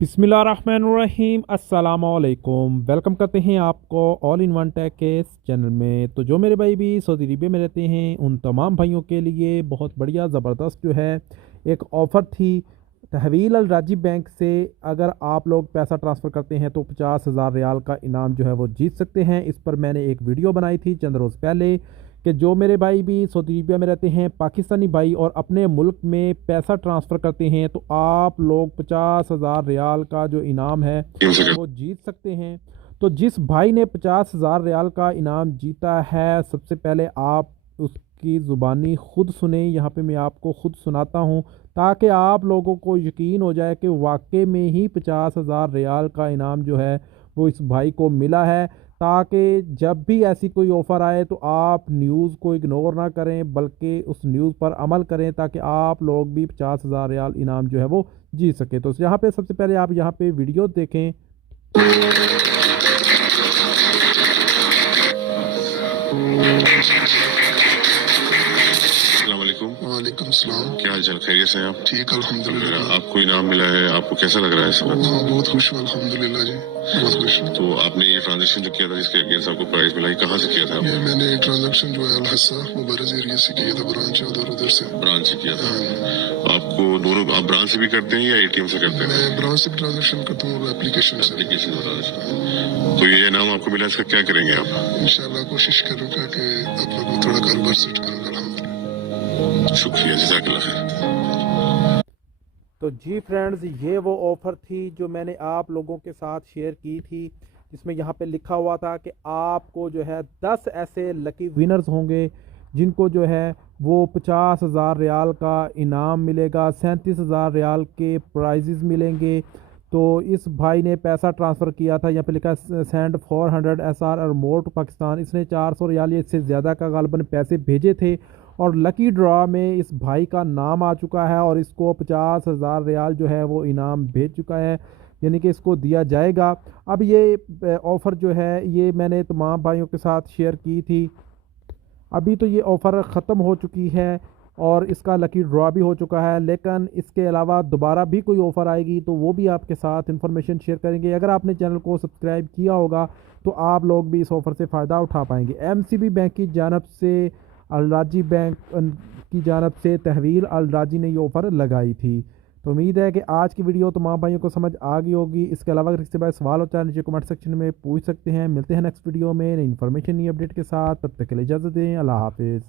बिस्मिल्लाहिर्रहमानिर्रहीम अस्सलाम वालेकुम। वेलकम करते हैं आपको ऑल इन वन टेक के इस चैनल में। तो जो मेरे भाई भी सऊदी अरबिया में रहते हैं उन तमाम भाइयों के लिए बहुत बढ़िया ज़बरदस्त जो है एक ऑफ़र थी तहवील अल राजी बैंक से। अगर आप लोग पैसा ट्रांसफ़र करते हैं तो 50,000 रियाल का इनाम जो है वो जीत सकते हैं। इस पर मैंने एक वीडियो बनाई थी चंद रोज़ पहले कि जो मेरे भाई भी सऊदी अरबिया में रहते हैं पाकिस्तानी भाई और अपने मुल्क में पैसा ट्रांसफ़र करते हैं तो आप लोग 50,000 रियाल का जो इनाम है वो जीत सकते हैं। तो जिस भाई ने 50,000 रियाल का इनाम जीता है सबसे पहले आप उसकी ज़ुबानी ख़ुद सुने। यहाँ पे मैं आपको ख़ुद सुनाता हूँ ताकि आप लोगों को यकीन हो जाए कि वाकई में ही 50,000 रियाल का इनाम जो है वो इस भाई को मिला है। ताकि जब भी ऐसी कोई ऑफ़र आए तो आप न्यूज़ को इग्नोर ना करें बल्कि उस न्यूज़ पर अमल करें ताकि आप लोग भी 50,000 रियाल इनाम जो है वो जीत सके। तो यहाँ पे सबसे पहले आप यहाँ पे वीडियो देखें। वालेकुम। वालेकुम सलाम। क्या हाल चाल, खैरियत से हैं आप? ठीक अल्हम्दुलिल्लाह। आपको इनाम मिला है, आपको कैसा लग रहा है इस वक्त? हाँ, बहुत खुश हूँ अल्हम्दुलिल्लाह जी, बहुत खुश हूँ। तो आपने ये ट्रांजेक्शन जो किया था जिसके अगेंस्ट आपको प्राइस मिला, ये कहाँ से किया था ये आपने? मैंने ट्रांजैक्शन जो है अल-हस्सा मुबारज़ एरिया से किया था, ब्रांच है उधर से। ब्रांच से किया था। आपको दोनों, आप ब्रांच से भी करते हैं या एटीएम से करते हैं? मैं ब्रांच से भी ट्रांजैक्शन करता हूँ और एप्लीकेशन से। एप्लीकेशन से ट्रांजेक्शन। तो ये इनाम आपको मिला, इसका क्या करेंगे आप? इंशाल्लाह कोशिश करूँगा कि आप लोगों को थोड़ा कारोबार सेट करूँगा अल्हम्दुलिल्लाह। शुक्रिया, जज़ाकल्लाह खैर। तो जी फ्रेंड्स, ये वो ऑफ़र थी जो मैंने आप लोगों के साथ शेयर की थी जिसमें यहाँ पे लिखा हुआ था कि आपको जो है 10 ऐसे लकी विनर्स होंगे जिनको जो है वो 50,000 रियाल का इनाम मिलेगा, 37,000 रियाल के प्राइजेज़ मिलेंगे। तो इस भाई ने पैसा ट्रांसफ़र किया था, यहाँ पे लिखा सेंड 400 SR और मोर टू पाकिस्तान। इसने 400 रियाल या इससे ज़्यादा का गालबन पैसे भेजे थे और लकी ड्रॉ में इस भाई का नाम आ चुका है और इसको 50,000 रियाल जो है वो इनाम भेज चुका है, यानी कि इसको दिया जाएगा। अब ये ऑफ़र जो है ये मैंने तमाम भाइयों के साथ शेयर की थी। अभी तो ये ऑफ़र ख़त्म हो चुकी है और इसका लकी ड्रॉ भी हो चुका है, लेकिन इसके अलावा दोबारा भी कोई ऑफ़र आएगी तो वो भी आपके साथ इन्फॉर्मेशन शेयर करेंगे। अगर आपने चैनल को सब्सक्राइब किया होगा तो आप लोग भी इस ऑफ़र से फ़ायदा उठा पाएंगे। एमसीबी बैंक की जानब से अल राजी बैंक की जानब से तहवील अल राजी ने ये ऑफ़र लगाई थी। तो उम्मीद है कि आज की वीडियो तमाम भाइयों को समझ आ गई होगी। इसके अलावा अगर किसी बार सवाल होता है नीचे कमेंट सेक्शन में पूछ सकते हैं। मिलते हैं नेक्स्ट वीडियो में नई इन्फॉर्मेशन नई अपडेट के साथ, तब तक के लिए इजाज़त दें। अल्लाह हाफिज़।